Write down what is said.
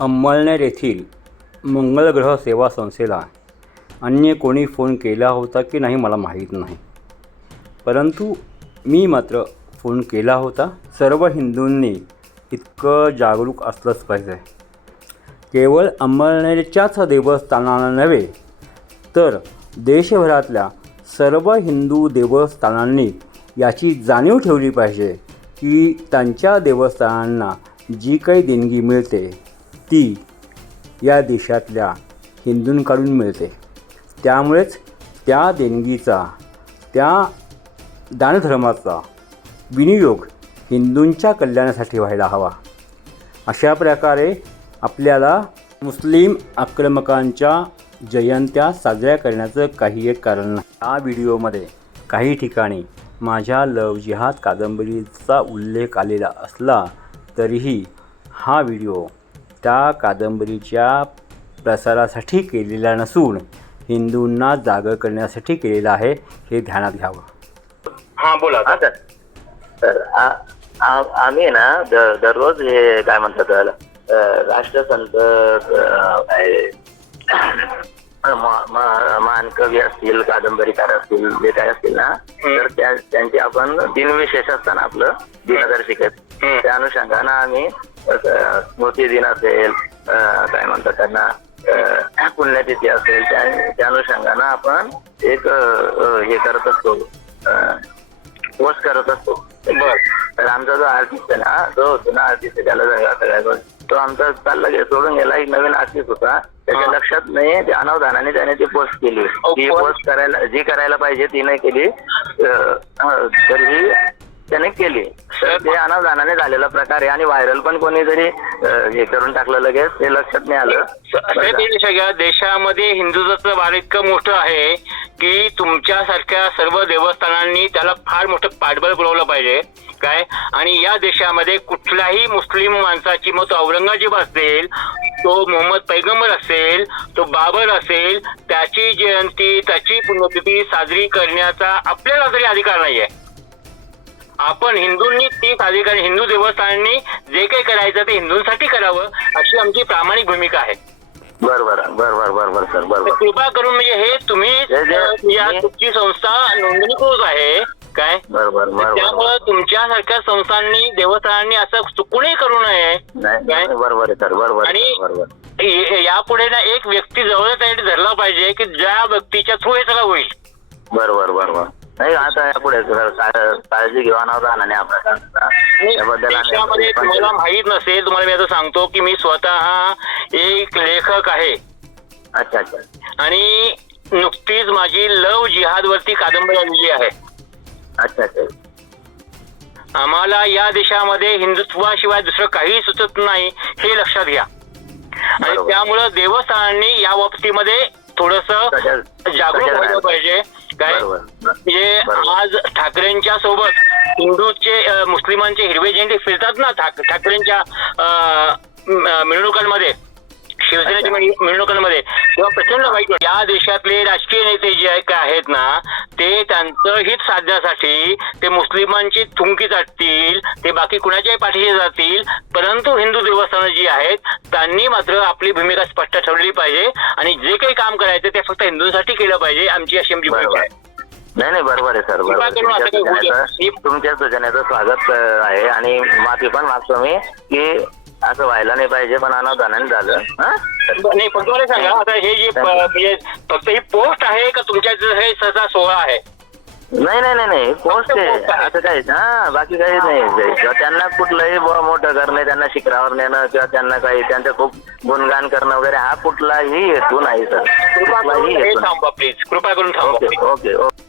अंमळनेर येथील मंगलग्रह सेवा संस्थेला अन्य कोणी फोन केला होता की नाही मला माहीत नाही. परंतु मी मात्र फोन केला होता. सर्व हिंदूंनी इतकं जागरूक असलंच पाहिजे. केवळ अंमळनेरच्याच देवस्थानांना नव्हे तर देशभरातल्या सर्व हिंदू देवस्थानांनी याची जाणीव ठेवली पाहिजे की त्यांच्या देवस्थानांना जी काही देणगी मिळते ती या देशातल्या हिंदूंकडून मिळते. त्यामुळेच त्या देणगीचा त्या दानधर्माचा विनियोग हिंदूंच्या कल्याणासाठी व्हायला हवा. अशा प्रकारे आपल्याला मुस्लिम आक्रमकांच्या जयंत्या साजऱ्या करण्याचं काही एक कारण नाही. या व्हिडिओमध्ये काही ठिकाणी माझ्या लव जिहाद कादंबरीचा उल्लेख आलेला असला तरीही हा व्हिडिओ त्या कादंबरीच्या प्रसारासाठी केलेला नसून हिंदूंना जागं करण्यासाठी केलेला आहे हे ध्यानात घ्यावं. हा बोला. हा सर तर आ- आ- आम्ही ना दररोज हे काय म्हणतात त्याला राष्ट्रसंत अ, काय, मा- मा- महान कवी असतील कादंबरीकार असतील जे काय असतील ना तर त्या त्यांचे आपण दिनविशेष असताना आपलं दिनदर्शिकेत. त्या अनुषंगानं आम्ही स्मृती दिन असेल काय म्हणतात त्यांना पुण्यतिथी असेल त्या अनुषंगानं आपण एक हे करत असतो पोस्ट करत असतो. बर. तर आमचा जो आर्टिस्ट आहे ना जो होतो ना आर्टिस्ट त्याला सगळ्या तो आमचा चालला गे सोडून गेला एक नवीन आर्टिस्ट होता. त्याच्या. लक्षात नाही ते अनावधानाने त्याने ती पोस्ट केली. ती पोस्ट करायला जी करायला पाहिजे ती नाही केली. तर ही त्याने केली. तर ते अनावधानाने झालेला प्रकार आहे आणि व्हायरल पण कोणी जरी हे करून टाकलं लगेच ते लक्षात नाही आलं. साहेब सगळ्या देशामध्ये हिंदुत्वाचं वार इतकं मोठं आहे की तुमच्यासारख्या सर्व देवस्थानांनी त्याला फार मोठं पाठबळ पुरवलं पाहिजे. काय? आणि या देशामध्ये कुठल्याही मुस्लिम माणसाची मग तो औरंगजेब असेल तो मोहम्मद पैगंबर असेल तो बाबर असेल त्याची जयंती त्याची पुण्यतिथी साजरी करण्याचा आपल्याला तरी अधिकार नाहीये. आपण हिंदूंनी ती साजरी करणे हिंदू देवस्थानांनी जे काही करायचं ते हिंदूंसाठी करावं अशी आमची प्रामाणिक भूमिका आहे बरोबर बरोबर बरोबर सर तर बरोबर कृपा करून म्हणजे हे तुम्ही जे- या तुमची संस्था नोंदणीकृत आहे काय बरोबर बरोबर त्यामुळं तुमच्यासारख्या संस्थांनी देवस्थानांनी असं चुकूनही करू नये नाही काय? नाही, बरोबर आहे सर बरोबर आहे, आणि- बरोबर हे- यापुढे ना एक व्यक्ती जवळ धरला पाहिजे की ज्या व्यक्तीच्या थ्रू हे सगळं होईल बरोबर बरोबर नाही आता यापुढे काळजी आपल्या त्याबद्दल देशामध्ये तुम्हाला माहीत नसेल तुम्हाला मी आता सांगतो की मी स्वतः एक लेखक आहे. अच्छा अच्छा. आणि नुकतीच माझी लव जिहाद वरती कादंबरी आलेली आहे. अच्छा अच्छा. आम्हाला या देशामध्ये हिंदुत्वाशिवाय दुसरं काही सुचत नाही हे लक्षात घ्या. आणि. त्यामुळं देवस्थानांनी या बाबतीमध्ये थोडस जागरूक व्हायला पाहिजे. काय म्हणजे. आज ठाकरेंच्या सोबत हिंदूचे मुस्लिमांचे हिरवे झेंडे फिरतात ना ठाक- ठाकरेंच्या मिरवणुकांमध्ये शिवसेनेच्या मिरवणुकांमध्ये तेव्हा प्रचंड वाईट. या देशातले राजकीय नेते जे आहे- काय आहेत ना ते त्यांचं हित साधण्यासाठी ते मुस्लिमांची थुंकी चाटतील ते बाकी कुणाच्याही पाठीशी जातील परंतु हिंदू देवस्थानं जी आहेत त्यांनी मात्र आपली भूमिका स्पष्ट ठेवली पाहिजे आणि जे काही काम करायचं ते फक्त हिंदूंसाठी केलं पाहिजे आमची अशी आमची भूमिका बरोबर आहे नाही नाही बरोबर आहे सर बरोबर कृपा करून असं काही होऊ तुमच्या द्या. सूचनेचं- तुमच्या सूचनेचं स्वागत अं, आहे आणि माफी पण मागतो मी की असं व्हायला नाही पाहिजे पण अनावधानाने झालं. हा? नाही फक्त मला सांगा आता हे जे प- म्हणजे फक्त ही पोस्ट आहे का तुमच्या इथं हे सहसा सोहळा आहे? नाही नाही नाही नाही. पोस्ट आहे. असं काही हा बाकी काही नाही. किंवा त्यांना कुठलंही बुवा मोठं करणे त्यांना शिखरावर नेणं किंवा त्यांना काही त्यांचं खूप गुणगान करणं वगैरे हा कुठलाही हेतू नाही सर. कृपा कुठलाही करून हे हेतू थांबवा प्लीज कृपा करून थांबवा ओके. Okay okay.